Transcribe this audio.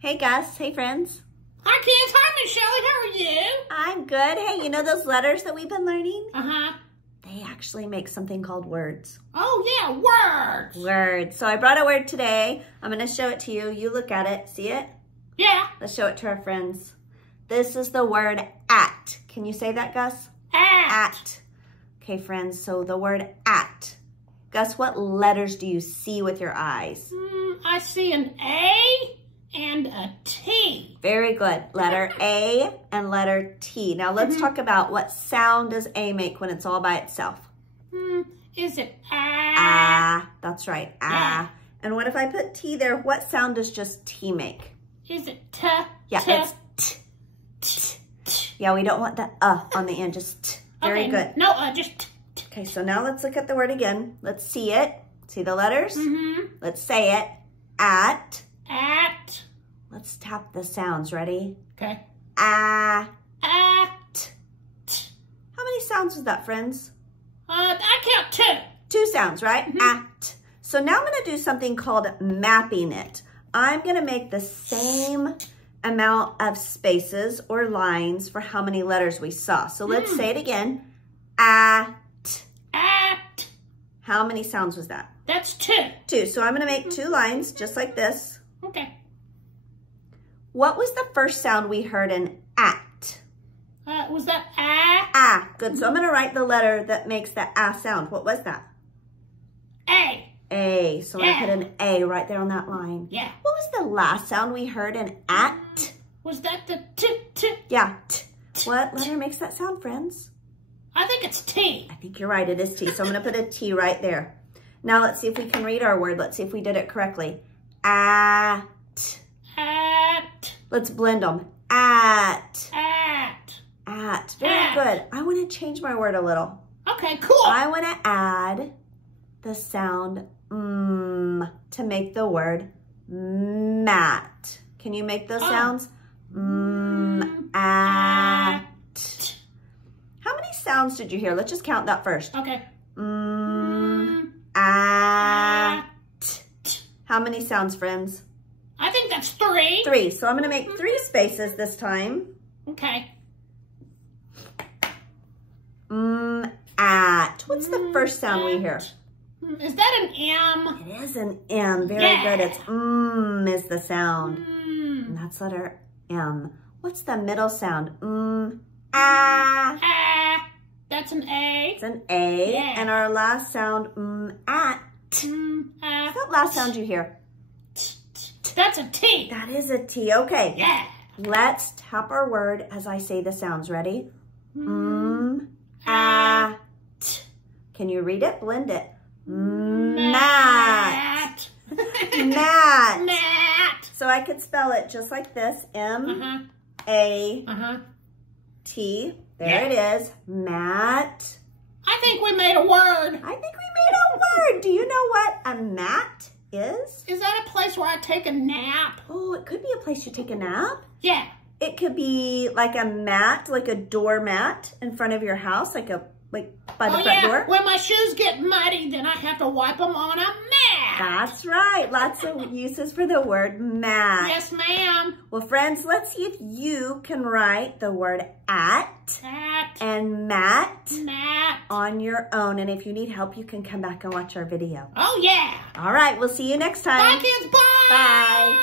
Hey Gus, hey friends. Hi kids, hi Miss Shelley, how are you? I'm good. Hey, you know those letters that we've been learning? Uh-huh. They actually make something called words. Oh yeah, words. Words. So I brought a word today. I'm going to show it to you. You look at it. See it? Yeah. Let's show it to our friends. This is the word at. Can you say that, Gus? At. Okay, friends, so the word at. Gus, what letters do you see with your eyes? I see an A and a T. Very good. Letter A and letter T. Now let's talk about what sound does A make when it's all by itself. Is it A? Ah, that's right. Ah. Yeah. And what if I put T there? What sound does just T make? Is it T? Yeah, T, it's T. T, T. Yeah, we don't want the on the end, just T. Very Okay, good. No, just T. Okay, so now let's look at the word again. Let's see it. See the letters? Let's say it. At. At. Let's tap the sounds. Ready? Okay. Ah. At. T. How many sounds is that, friends? I count 2. 2 sounds, right? At. So now I'm going to do something called mapping it. I'm going to make the same amount of spaces or lines for how many letters we saw. So let's say it again. At. At. How many sounds was that? That's 2. 2. So I'm going to make 2 lines just like this. Okay. What was the first sound we heard in at? Was that A? Ah. Good. So I'm going to write the letter that makes the ah sound. What was that? A. A. So I put an A right there on that line. Yeah. What was the last sound we heard in at? Was that the T? Yeah. T. What letter makes that sound, friends? I think it's T. I think you're right. It is T. So I'm going to put a T right there. Now let's see if we can read our word. Let's see if we did it correctly. At. At. Let's blend them. At. At. At. Very good. I want to change my word a little. Okay, cool. I want to add the sound to make the word mat. Can you make those sounds? At. How many sounds did you hear? Let's just count that first. Okay. At. How many sounds, friends? I think that's 3. 3. So I'm going to make 3 spaces this time. Okay. At. What's the first sound we hear? Is that an M? It is an M. Very good. It's is the sound. And that's letter M. What's the middle sound? Ah. Ah. That's an A. It's an A. Yeah. And our last sound, at. What last sound you hear? That's a T. That is a T. Okay. Yeah. Let's tap our word as I say the sounds. Ready? At. Can you read it? Blend it. Mat. Mat. Mat. So I could spell it just like this. M-A-T. There it is. Mat. I think we made a word. I think we made a word. Do you know what a mat is? Is that a place where I take a nap? Oh, it could be a place you take a nap. Yeah. It could be like a mat, like a doormat in front of your house, like by the front door. When my shoes get muddy, then I have to wipe them on a mat. That's right. Lots of uses for the word mat. Yes, ma'am. Well, friends, let's see if you can write the word at and mat on your own. And if you need help, you can come back and watch our video. Oh, yeah. All right. We'll see you next time. Bye, kids. Bye. Bye.